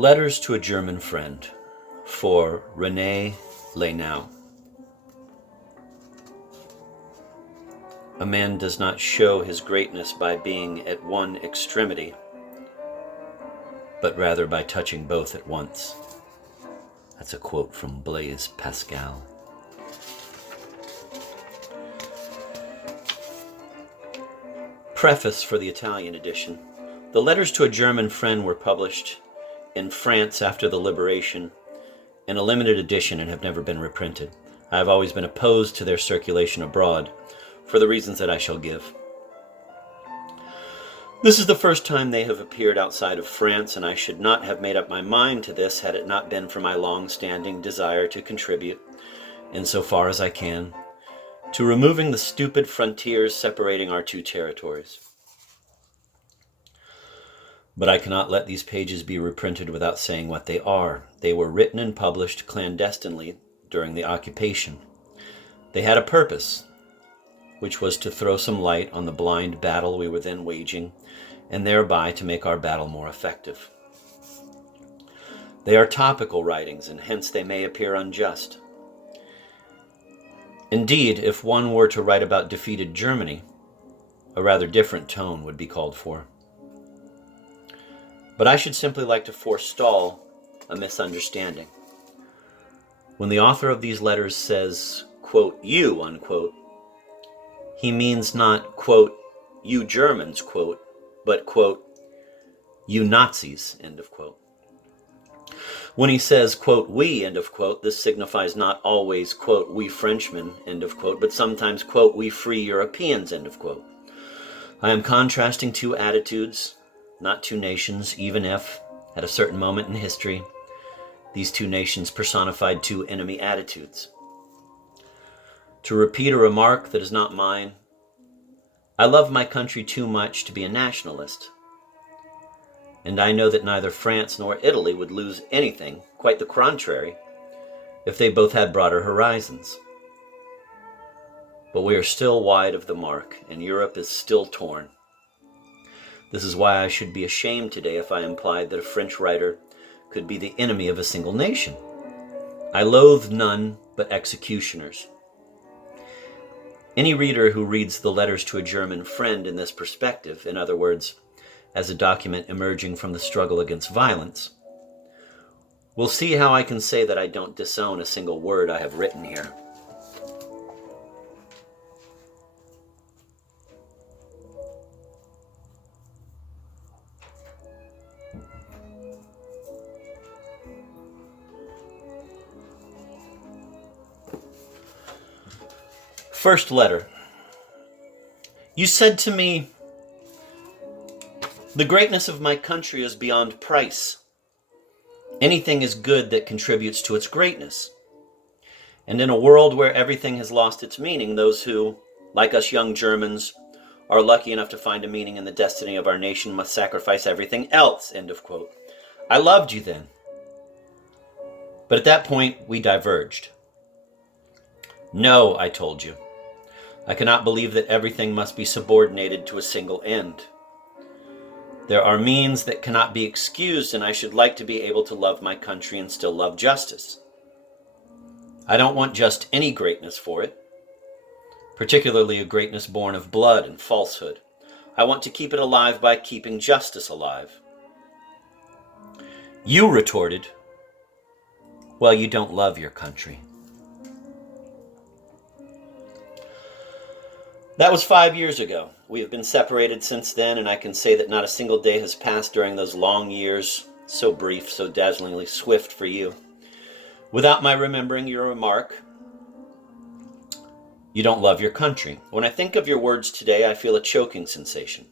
Letters to a German Friend for René Lenau. A man does not show his greatness by being at one extremity, but rather by touching both at once. That's a quote from Blaise Pascal. Preface for the Italian edition. The Letters to a German Friend were published in France after the liberation in a limited edition and have never been reprinted. I have always been opposed to their circulation abroad for the reasons that I shall give. This is the first time they have appeared outside of France, and I should not have made up my mind to this had it not been for my long-standing desire to contribute, insofar as I can, to removing the stupid frontiers separating our two territories. But I cannot let these pages be reprinted without saying what they are. They were written and published clandestinely during the occupation. They had a purpose, which was to throw some light on the blind battle we were then waging, and thereby to make our battle more effective. They are topical writings, and hence they may appear unjust. Indeed, if one were to write about defeated Germany, a rather different tone would be called for. But I should simply like to forestall a misunderstanding. When the author of these letters says, quote, you, unquote, he means not, quote, you Germans, quote, but, quote, you Nazis, end of quote. When he says, quote, we, end of quote, this signifies not always, quote, we Frenchmen, end of quote, but sometimes, quote, we free Europeans, end of quote. I am contrasting two attitudes, not two nations, even if, at a certain moment in history, these two nations personified two enemy attitudes. To repeat a remark that is not mine, I love my country too much to be a nationalist, and I know that neither France nor Italy would lose anything, quite the contrary, if they both had broader horizons. But we are still wide of the mark, and Europe is still torn. This is why I should be ashamed today if I implied that a French writer could be the enemy of a single nation. I loathe none but executioners. Any reader who reads the Letters to a German Friend in this perspective, in other words, as a document emerging from the struggle against violence, will see how I can say that I don't disown a single word I have written here. First letter. You said to me, the greatness of my country is beyond price. Anything is good that contributes to its greatness. And in a world where everything has lost its meaning, those who, like us young Germans, are lucky enough to find a meaning in the destiny of our nation must sacrifice everything else, end of quote. I loved you then. But at that point, we diverged. No, I told you. I cannot believe that everything must be subordinated to a single end. There are means that cannot be excused, and I should like to be able to love my country and still love justice. I don't want just any greatness for it, particularly a greatness born of blood and falsehood. I want to keep it alive by keeping justice alive. You retorted, well, you don't love your country. That was 5 years ago. We have been separated since then, and I can say that not a single day has passed during those long years, so brief, so dazzlingly swift for you, without my remembering your remark, you don't love your country. When I think of your words today, I feel a choking sensation.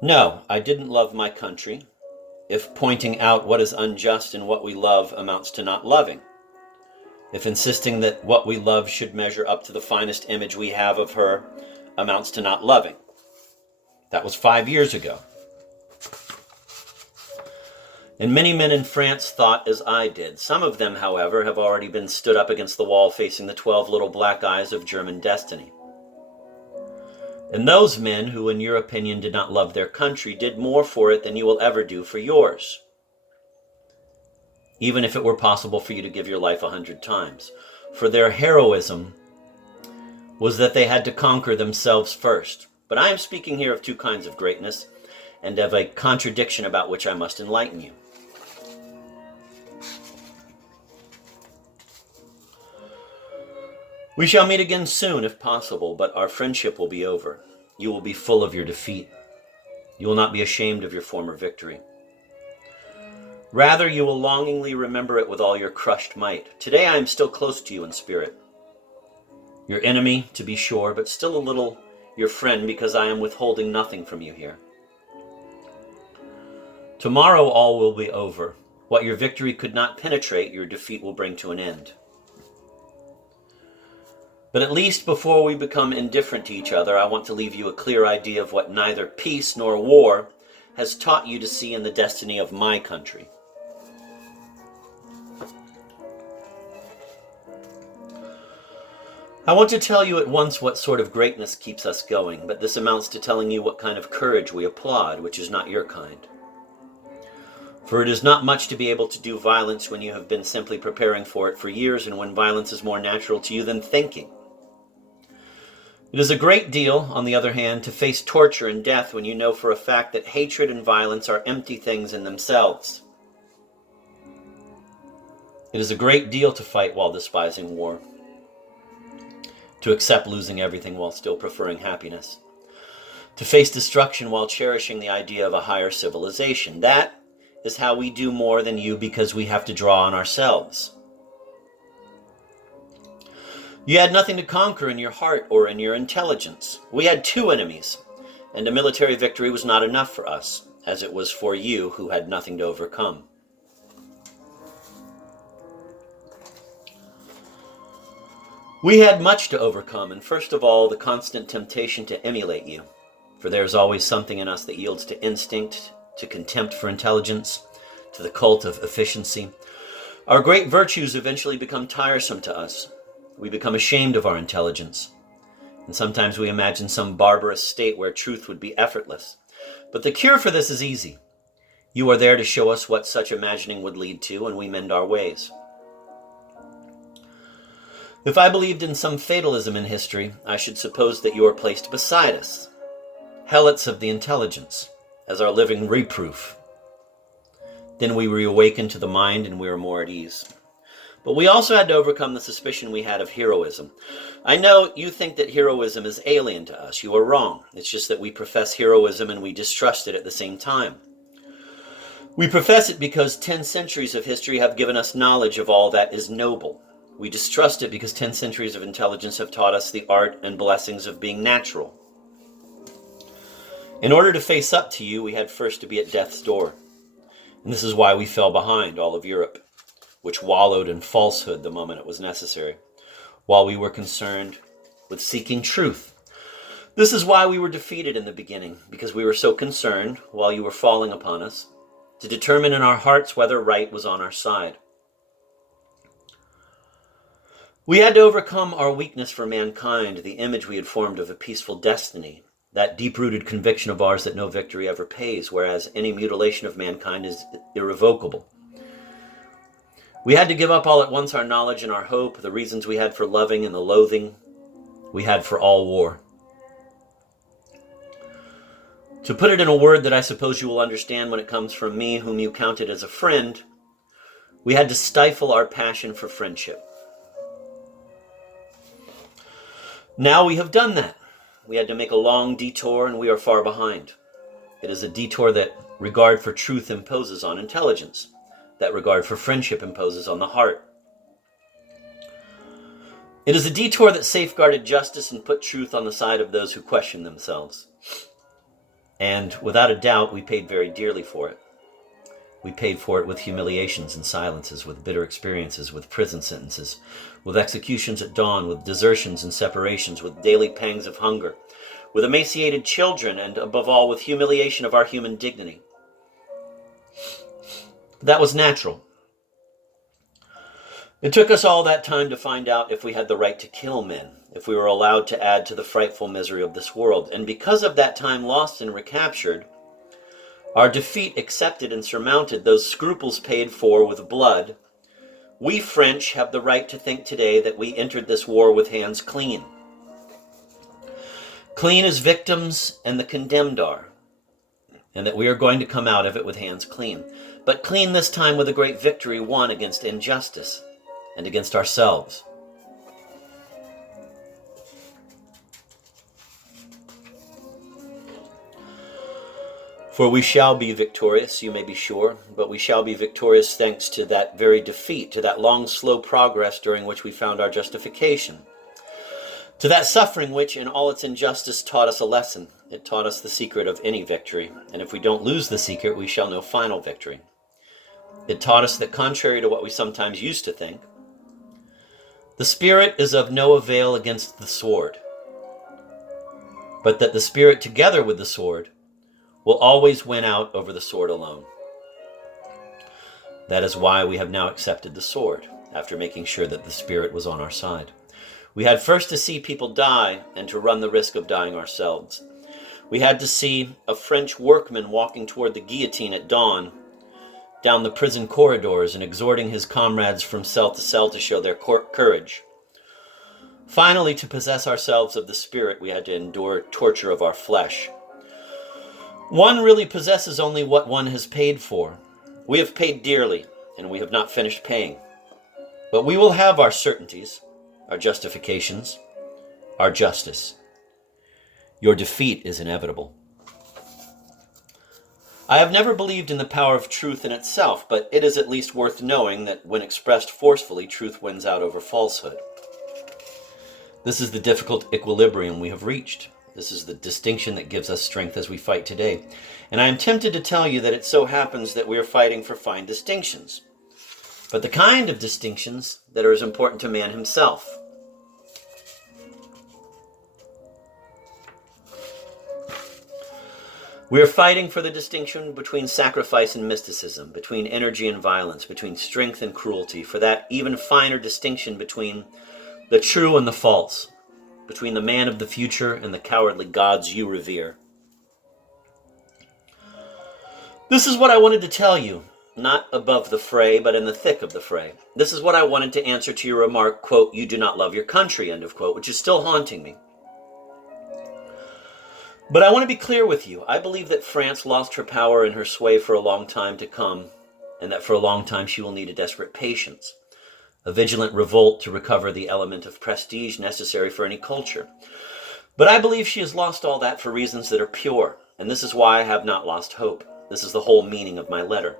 No, I didn't love my country, if pointing out what is unjust in what we love amounts to not loving. If insisting that what we love should measure up to the finest image we have of her amounts to not loving. That was 5 years ago. And many men in France thought as I did. Some of them, however, have already been stood up against the wall facing the 12 little black eyes of German destiny. And those men who, in your opinion, did not love their country did more for it than you will ever do for yours, even if it were possible for you to give your life 100 times. For their heroism was that they had to conquer themselves first. But I am speaking here of two kinds of greatness, and of a contradiction about which I must enlighten you. We shall meet again soon, if possible, but our friendship will be over. You will be full of your defeat. You will not be ashamed of your former victory. Rather, you will longingly remember it with all your crushed might. Today I am still close to you in spirit. Your enemy, to be sure, but still a little your friend, because I am withholding nothing from you here. Tomorrow all will be over. What your victory could not penetrate, your defeat will bring to an end. But at least before we become indifferent to each other, I want to leave you a clear idea of what neither peace nor war has taught you to see in the destiny of my country. I want to tell you at once what sort of greatness keeps us going, but this amounts to telling you what kind of courage we applaud, which is not your kind. For it is not much to be able to do violence when you have been simply preparing for it for years, and when violence is more natural to you than thinking. It is a great deal, on the other hand, to face torture and death when you know for a fact that hatred and violence are empty things in themselves. It is a great deal to fight while despising war, to accept losing everything while still preferring happiness, to face destruction while cherishing the idea of a higher civilization. That is how we do more than you, because we have to draw on ourselves. You had nothing to conquer in your heart or in your intelligence. We had two enemies, and a military victory was not enough for us, as it was for you who had nothing to overcome. We had much to overcome, and first of all, the constant temptation to emulate you, for there is always something in us that yields to instinct, to contempt for intelligence, to the cult of efficiency. Our great virtues eventually become tiresome to us. We become ashamed of our intelligence, and sometimes we imagine some barbarous state where truth would be effortless. But the cure for this is easy. You are there to show us what such imagining would lead to, and we mend our ways. If I believed in some fatalism in history, I should suppose that you are placed beside us, helots of the intelligence, as our living reproof. Then we reawaken to the mind, and we are more at ease. But we also had to overcome the suspicion we had of heroism. I know you think that heroism is alien to us. You are wrong. It's just that we profess heroism and we distrust it at the same time. We profess it because 10 centuries of history have given us knowledge of all that is noble. We distrust it because 10 centuries of intelligence have taught us the art and blessings of being natural. In order to face up to you, we had first to be at death's door. And this is why we fell behind all of Europe, which wallowed in falsehood the moment it was necessary, while we were concerned with seeking truth. This is why we were defeated in the beginning, because we were so concerned, while you were falling upon us, to determine in our hearts whether right was on our side. We had to overcome our weakness for mankind, the image we had formed of a peaceful destiny, that deep-rooted conviction of ours that no victory ever pays, whereas any mutilation of mankind is irrevocable. We had to give up all at once our knowledge and our hope, the reasons we had for loving and the loathing we had for all war. To put it in a word that I suppose you will understand when it comes from me, whom you counted as a friend, we had to stifle our passion for friendship. Now we have done that. We had to make a long detour, and we are far behind. It is a detour that regard for truth imposes on intelligence, that regard for friendship imposes on the heart. It is a detour that safeguarded justice and put truth on the side of those who question themselves. And without a doubt, we paid very dearly for it. We paid for it with humiliations and silences, with bitter experiences, with prison sentences, with executions at dawn, with desertions and separations, with daily pangs of hunger, with emaciated children, and above all, with humiliation of our human dignity. That was natural. It took us all that time to find out if we had the right to kill men, if we were allowed to add to the frightful misery of this world. And because of that time lost and recaptured, our defeat accepted and surmounted, those scruples paid for with blood, we French have the right to think today that we entered this war with hands clean. Clean as victims and the condemned are, and that we are going to come out of it with hands clean. But clean this time with a great victory won against injustice and against ourselves. For we shall be victorious, you may be sure, but we shall be victorious thanks to that very defeat, to that long, slow progress during which we found our justification, to that suffering which, in all its injustice, taught us a lesson. It taught us the secret of any victory, and if we don't lose the secret, we shall know final victory. It taught us that, contrary to what we sometimes used to think, the Spirit is of no avail against the sword, but that the Spirit, together with the sword, will always win out over the sword alone. That is why we have now accepted the sword, after making sure that the Spirit was on our side. We had first to see people die and to run the risk of dying ourselves. We had to see a French workman walking toward the guillotine at dawn, down the prison corridors and exhorting his comrades from cell to cell to show their courage. Finally, to possess ourselves of the Spirit, we had to endure torture of our flesh. One really possesses only what one has paid for. We have paid dearly, and we have not finished paying. But we will have our certainties, our justifications, our justice. Your defeat is inevitable. I have never believed in the power of truth in itself, but it is at least worth knowing that when expressed forcefully, truth wins out over falsehood. This is the difficult equilibrium we have reached. This is the distinction that gives us strength as we fight today. And I am tempted to tell you that it so happens that we are fighting for fine distinctions, but the kind of distinctions that are as important to man himself. We are fighting for the distinction between sacrifice and mysticism, between energy and violence, between strength and cruelty, for that even finer distinction between the true and the false, between the man of the future and the cowardly gods you revere. This is what I wanted to tell you, not above the fray, but in the thick of the fray. This is what I wanted to answer to your remark, quote, "You do not love your country," end of quote, which is still haunting me. But I want to be clear with you. I believe that France lost her power and her sway for a long time to come, and that for a long time she will need a desperate patience, a vigilant revolt to recover the element of prestige necessary for any culture. But I believe she has lost all that for reasons that are pure, and this is why I have not lost hope. This is the whole meaning of my letter.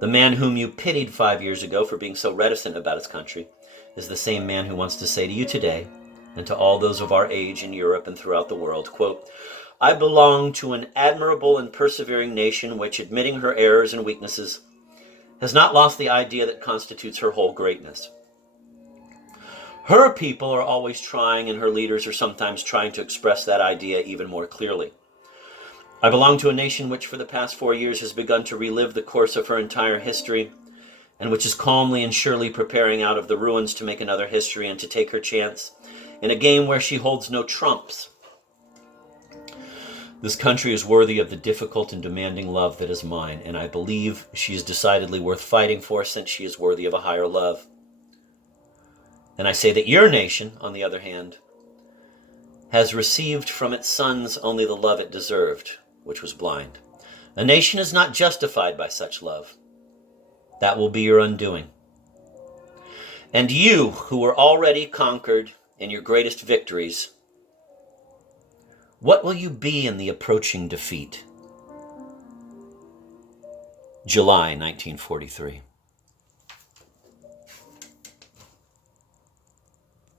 The man whom you pitied 5 years ago for being so reticent about his country is the same man who wants to say to you today, and to all those of our age in Europe and throughout the world, quote, "I belong to an admirable and persevering nation which, admitting her errors and weaknesses, has not lost the idea that constitutes her whole greatness. Her people are always trying, and her leaders are sometimes trying to express that idea even more clearly. I belong to a nation which for the past 4 years has begun to relive the course of her entire history, and which is calmly and surely preparing out of the ruins to make another history and to take her chance in a game where she holds no trumps. This country is worthy of the difficult and demanding love that is mine, and I believe she is decidedly worth fighting for, since she is worthy of a higher love. And I say that your nation, on the other hand, has received from its sons only the love it deserved, which was blind. A nation is not justified by such love. That will be your undoing. And you, who were already conquered in your greatest victories, what will you be in the approaching defeat? July 1943.